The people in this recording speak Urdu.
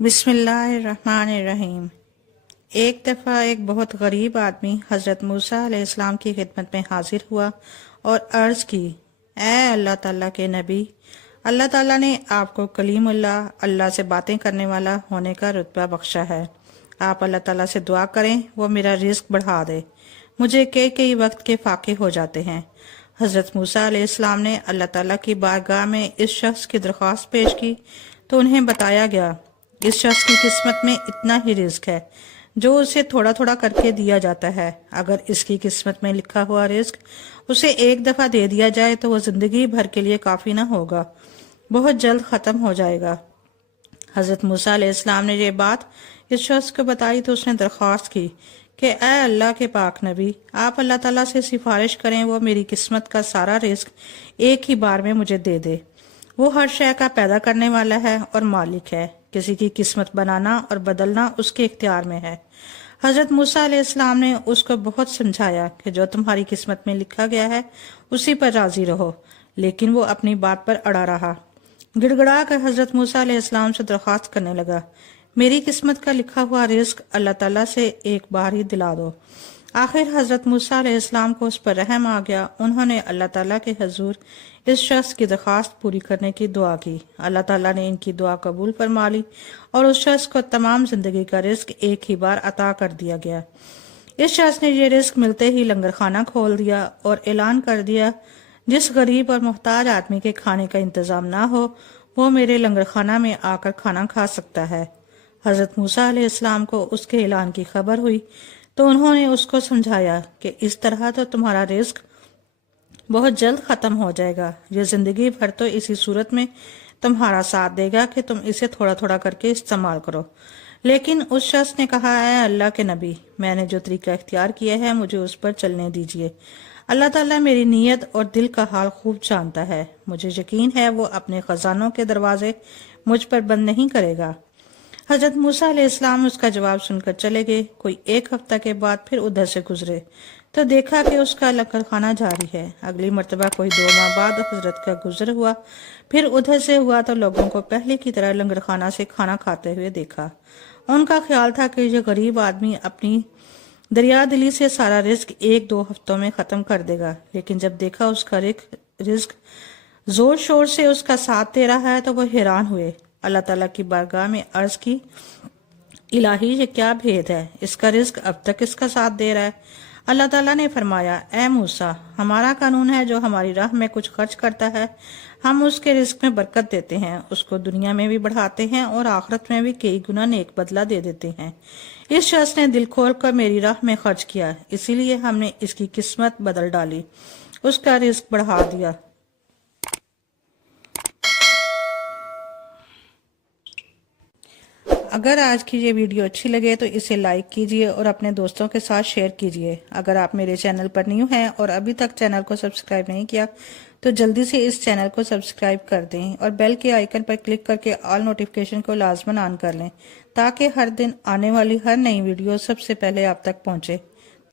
بسم اللہ الرحمن الرحیم۔ ایک دفعہ ایک بہت غریب آدمی حضرت موسیٰ علیہ السلام کی خدمت میں حاضر ہوا اور عرض کی، اے اللہ تعالیٰ کے نبی، اللہ تعالیٰ نے آپ کو کلیم اللہ، اللہ سے باتیں کرنے والا ہونے کا رتبہ بخشا ہے۔ آپ اللہ تعالیٰ سے دعا کریں وہ میرا رزق بڑھا دے، مجھے کئی وقت کے فاقے ہو جاتے ہیں۔ حضرت موسیٰ علیہ السلام نے اللہ تعالیٰ کی بارگاہ میں اس شخص کی درخواست پیش کی تو انہیں بتایا گیا اس شخص کی قسمت میں اتنا ہی رزق ہے جو اسے تھوڑا تھوڑا کر کے دیا جاتا ہے۔ اگر اس کی قسمت میں لکھا ہوا رزق اسے ایک دفعہ دے دیا جائے تو وہ زندگی بھر کے لیے کافی نہ ہوگا، بہت جلد ختم ہو جائے گا۔ حضرت موسیٰ علیہ السلام نے یہ بات اس شخص کو بتائی تو اس نے درخواست کی کہ اے اللہ کے پاک نبی، آپ اللہ تعالیٰ سے سفارش کریں وہ میری قسمت کا سارا رزق ایک ہی بار میں مجھے دے دے۔ وہ ہر شے کا پیدا کرنے والا ہے اور مالک ہے، کسی کی قسمت بنانا اور بدلنا اس کے اختیار میں ہے۔ حضرت موسیٰ علیہ السلام نے اس کو بہت سمجھایا کہ جو تمہاری قسمت میں لکھا گیا ہے اسی پر راضی رہو، لیکن وہ اپنی بات پر اڑا رہا۔ گڑ گڑا کر حضرت موسیٰ علیہ السلام سے درخواست کرنے لگا، میری قسمت کا لکھا ہوا رزق اللہ تعالیٰ سے ایک بار ہی دلا دو۔ آخر حضرت موسیٰ علیہ السلام کو اس پر رحم آ گیا، انہوں نے اللہ تعالیٰ کے حضور اس شخص کی درخواست پوری کرنے کی دعا کی۔ اللہ تعالیٰ نے ان کی دعا قبول فرما لی اور اس شخص کو تمام زندگی کا رزق ایک ہی بار عطا کر دیا گیا۔ اس شخص نے یہ رزق ملتے ہی لنگر خانہ کھول دیا اور اعلان کر دیا، جس غریب اور محتاج آدمی کے کھانے کا انتظام نہ ہو وہ میرے لنگر خانہ میں آ کر کھانا کھا سکتا ہے۔ حضرت موسیٰ علیہ السلام کو اس کے اعلان کی خبر ہوئی تو انہوں نے اس کو سمجھایا کہ اس طرح تو تمہارا رزق بہت جلد ختم ہو جائے گا، یہ زندگی بھر تو اسی صورت میں تمہارا ساتھ دے گا کہ تم اسے تھوڑا تھوڑا کر کے استعمال کرو۔ لیکن اس شخص نے کہا، اے اللہ کے نبی، میں نے جو طریقہ اختیار کیا ہے مجھے اس پر چلنے دیجیے۔ اللہ تعالیٰ میری نیت اور دل کا حال خوب جانتا ہے، مجھے یقین ہے وہ اپنے خزانوں کے دروازے مجھ پر بند نہیں کرے گا۔ حضرت موسیٰ علیہ السلام اس کا جواب سن کر چلے گئے۔ کوئی ایک ہفتہ کے بعد پھر ادھر سے گزرے تو دیکھا کہ اس کا لنگر خانہ جاری ہے۔ اگلی مرتبہ کوئی 2 ماہ بعد حضرت کا گزر ہوا، پھر ادھر سے ہوا تو لوگوں کو پہلے کی طرح لنگر خانہ سے کھانا کھاتے ہوئے دیکھا۔ ان کا خیال تھا کہ یہ غریب آدمی اپنی دریا دلی سے سارا رزق 1-2 ہفتوں میں ختم کر دے گا، لیکن جب دیکھا اس کا رزق زور شور سے اس کا ساتھ دے رہا ہے تو وہ حیران ہوئے۔ اللہ تعالیٰ کی بارگاہ میں عرض کی، الہی یہ کیا بھید ہے، اس کا رزق اب تک اس کا ساتھ دے رہا ہے۔ اللہ تعالیٰ نے فرمایا، اے موسیٰ، ہمارا قانون ہے جو ہماری راہ میں کچھ خرچ کرتا ہے ہم اس کے رزق میں برکت دیتے ہیں، اس کو دنیا میں بھی بڑھاتے ہیں اور آخرت میں بھی کئی گنا نیک بدلہ دے دیتے ہیں۔ اس شخص نے دل کھول کر میری راہ میں خرچ کیا، اسی لیے ہم نے اس کی قسمت بدل ڈالی، اس کا رزق بڑھا دیا۔ اگر آج کی یہ ویڈیو اچھی لگے تو اسے لائک کیجئے اور اپنے دوستوں کے ساتھ شیئر کیجئے۔ اگر آپ میرے چینل پر نیو ہیں اور ابھی تک چینل کو سبسکرائب نہیں کیا تو جلدی سے اس چینل کو سبسکرائب کر دیں اور بیل کے آئیکن پر کلک کر کے آل نوٹیفیکیشن کو لازماً آن کر لیں تاکہ ہر دن آنے والی ہر نئی ویڈیو سب سے پہلے آپ تک پہنچے۔